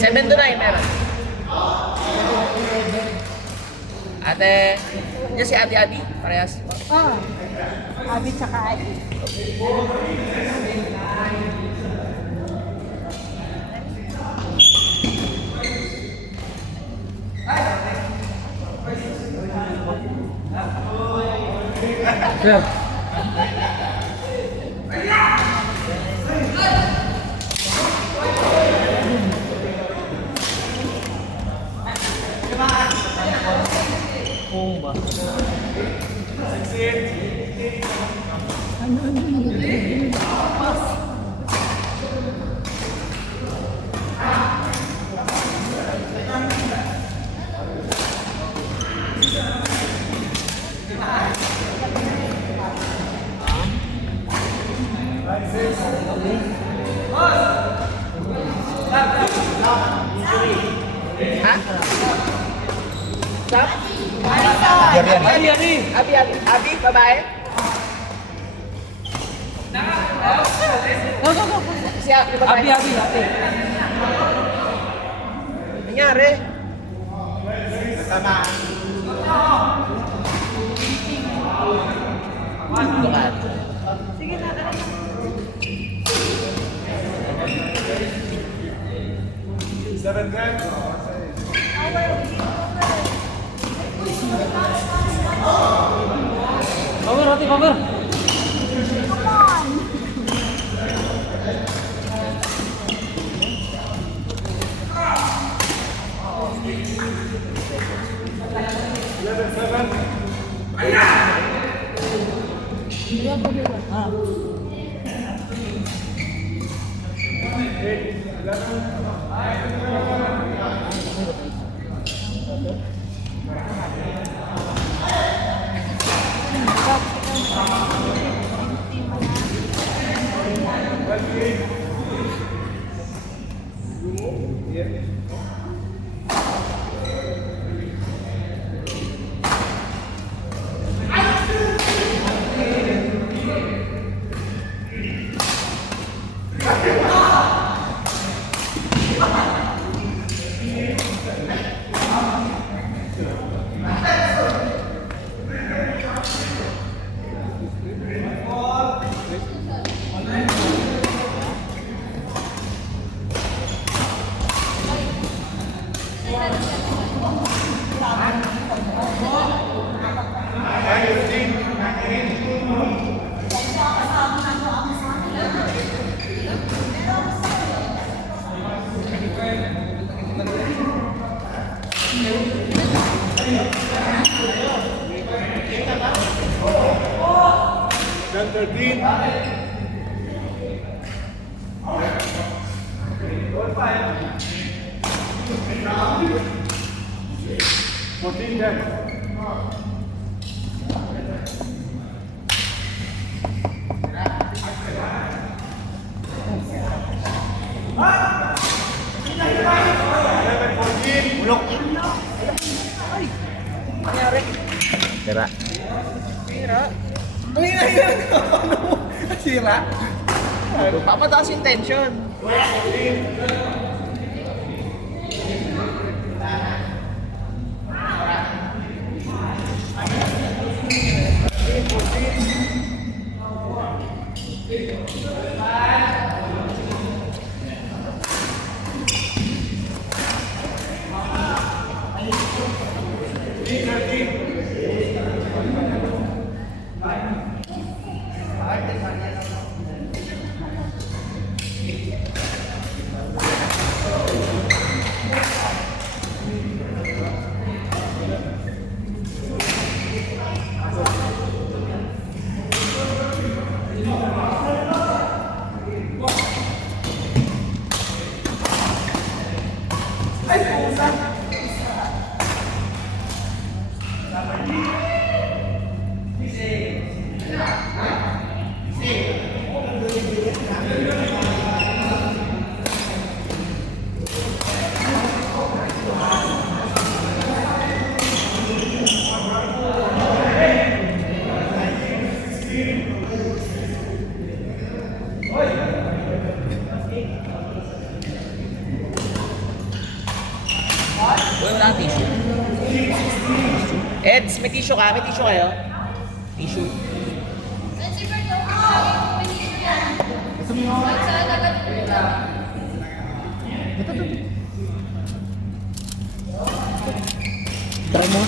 Seven to nine meron. Ate, yan si Ate Adi, parehas. Oh, Abi tsaka Adi. Sir. Bomba. Ha? Stop? Abi, babae? Go, go, go. Si Abi, babae. Abi. Nangyari? Tama. Lukat. Sige na, Power, Roti, power. Come on. Tira. Sira. Papataas yung tension. Wala ng tissue. Eds, may tissue ka? May tissue kayo? Tissue. Try mo.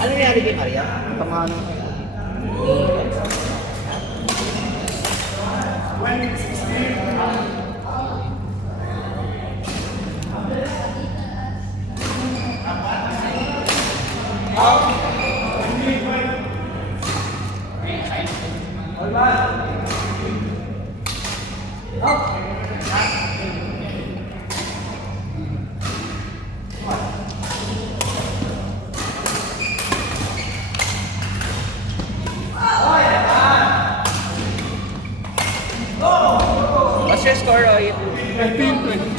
Ano nangyari kay Maria? Tama na. What's your score, Roy? 19-20.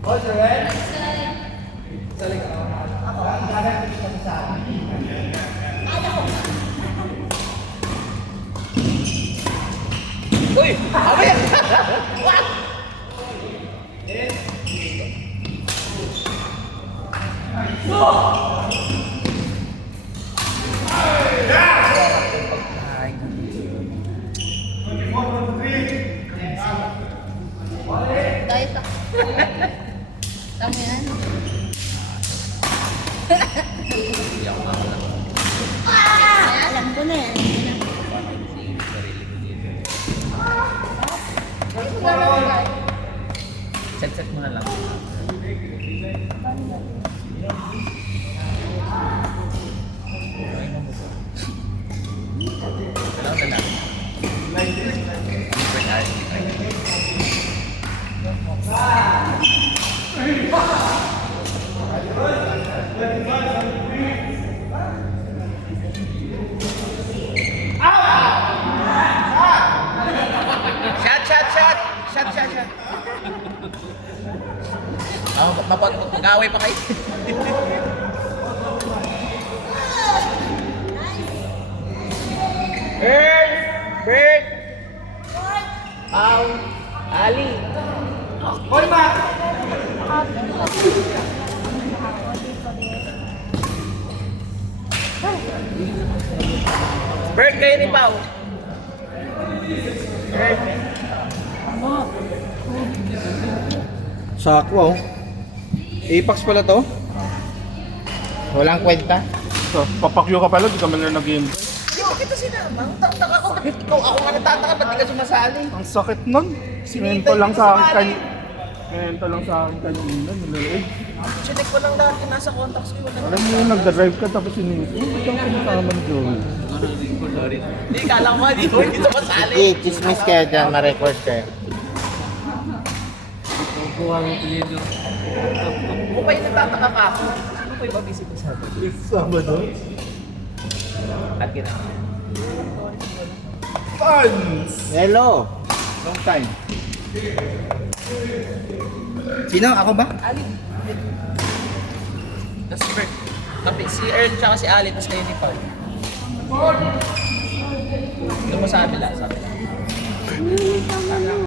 Uy! Abay! What? Diet ako. Tama yan. Alam ko na yan. Set mo na lang. Wala na lang. Shot. Oh, mag-away pa kayo. Bird! Ali! Bird kayo ni Pao. Sakwa oh. Apex pala to. Walang kwenta. So, papakyo ka pala, di ka man lang nag-game. Hindi ko kita sinamang. Taka ko. Ikaw, ako nga nagtataka. Ba't di ka sumasali? Ang sakit nun. Mento lang sa akin kanina. Mento lang sa akin kanina. Nilalaig. Chinek ko lang lahat yung nasa contacts ko. Alam mo yung nagda-drive ka tapos sinito. Ba't ang pinasama ni Joey? Hindi, kala ko nga, di ko hindi sumasali. Sige, chismis kayo dyan, ma-record kayo. Kung pa yung nagtataka ka ako, ano pa yung mabisip ko sa akin? Sabado? At kita. Fans! Hello! Long time. Sino? Ako ba? Ali. Tapos Bert. Si Earl tsaka si Ali, tapos kayo ni Paul. Doon mo sa kabila.